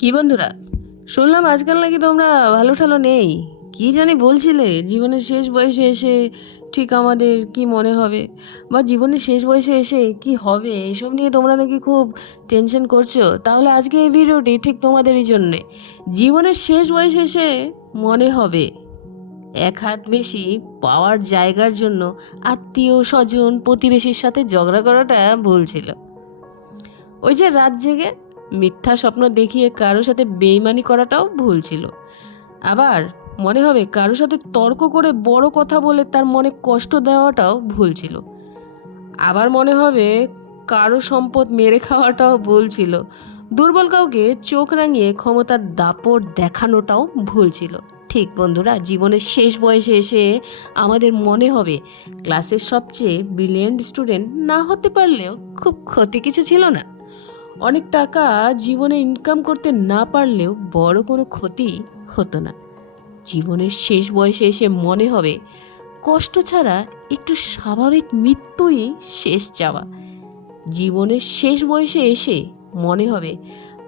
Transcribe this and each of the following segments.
কি বন্ধুরা? শুনলাম আজকাল নাকি তোমরা ভালো ঠালো নেই। কি জানি বলছিলে, জীবনের শেষ বয়সে এসে ঠিক আমাদের কি মনে হবে? বা জীবনের শেষ বয়সে এসে কি হবে? এসব নিয়ে তোমরা নাকি খুব টেনশন করছ। তাহলে আজকে এই ভিডিওটি ঠিক তোমাদেরই জন্যে। জীবনের শেষ বয়সে এসে মনে হবে, এক হাত বেশি পাওয়ার জায়গার জন্য আত্মীয় স্বজন, প্রতিবেশীর সাথে ঝগড়া করাটা ভুল ছিল। ওই যে রাত জেগে মিথ্যা স্বপ্ন দেখিয়ে কারোর সাথে বেইমানি করাটাও ভুল ছিল। আবার মনে হবে কারোর সাথে তর্ক করে বড় কথা বলে তার মনে কষ্ট দেওয়াটাও ভুল ছিল। আবার মনে হবে কারও সম্পদ মেরে খাওয়াটাও ভুল ছিল। দুর্বল কাউকে চোখ রাঙিয়ে ক্ষমতার দাপট দেখানোটাও ভুল ছিল। ঠিক বন্ধুরা, জীবনের শেষ বয়সে এসে আমাদের মনে হবে ক্লাসের সবচেয়ে ব্রিলিয়েন্ট স্টুডেন্ট না হতে পারলেও খুব ক্ষতি কিছু ছিল না। অনেক টাকা জীবনে ইনকাম করতে না পারলেও বড় কোনো ক্ষতি হতো না। জীবনের শেষ বয়সে এসে মনে হবে, কষ্ট ছাড়া একটু স্বাভাবিক মৃত্যুই শেষ চাওয়া। জীবনের শেষ বয়সে এসে মনে হবে,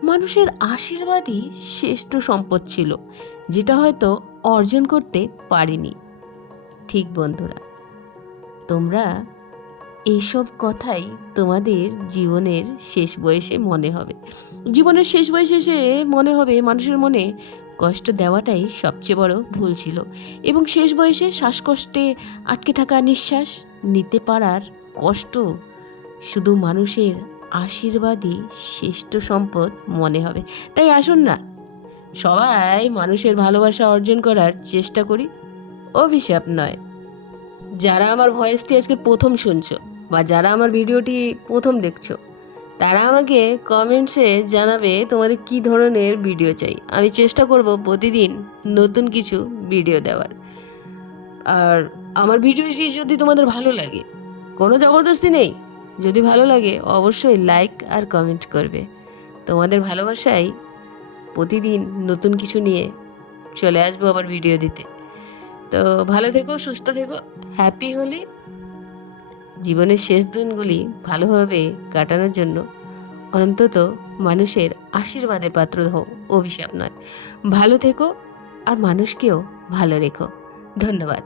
মানুষের আশীর্বাদই শ্রেষ্ঠ সম্পদ ছিল, যেটা হয়তো অর্জন করতে পারিনি। ঠিক বন্ধুরা, তোমরা এইসব কথাই তোমাদের জীবনের শেষ বয়সে মনে হবে। জীবনের শেষ বয়সে এসে মনে হবে মানুষের মনে কষ্ট দেওয়াটাই সবচেয়ে বড় ভুল ছিল এবং শেষ বয়সে শ্বাসকষ্টে আটকে থাকা নিঃশ্বাস নিতে পারার কষ্ট শুধু মানুষের আশীর্বাদই শ্রেষ্ঠ সম্পদ মনে হবে। তাই আসুন না, সবাই মানুষের ভালোবাসা অর্জন করার চেষ্টা করি। অভিশাপ নয়। যারা আমার ভয়েসটি আজকে প্রথম শুনছো বা যারা আমার ভিডিওটি প্রথম দেখছ, তারা আমাকে কমেন্টসে জানাবে তোমাদের কি ধরনের ভিডিও চাই। আমি চেষ্টা করব প্রতিদিন নতুন কিছু ভিডিও দেওয়ার। আর আমার ভিডিওটি যদি তোমাদের ভালো লাগে, কোনো জবরদস্তি নেই, যদি ভালো লাগে অবশ্যই লাইক আর কমেন্ট করবে। তোমাদের ভালোবাসাই প্রতিদিন নতুন কিছু নিয়ে চলে আসব আবার ভিডিও দিতে। তো ভালো থেকো, সুস্থ থেকো হ্যাপি হলে। জীবনের শেষ দিনগুলি ভালোভাবে কাটানোর জন্য অন্তত মানুষের আশীর্বাদের পাত্র হও, অভিশাপ নয়। ভালো থেকো আর মানুষকেও ভালো রেখো। ধন্যবাদ।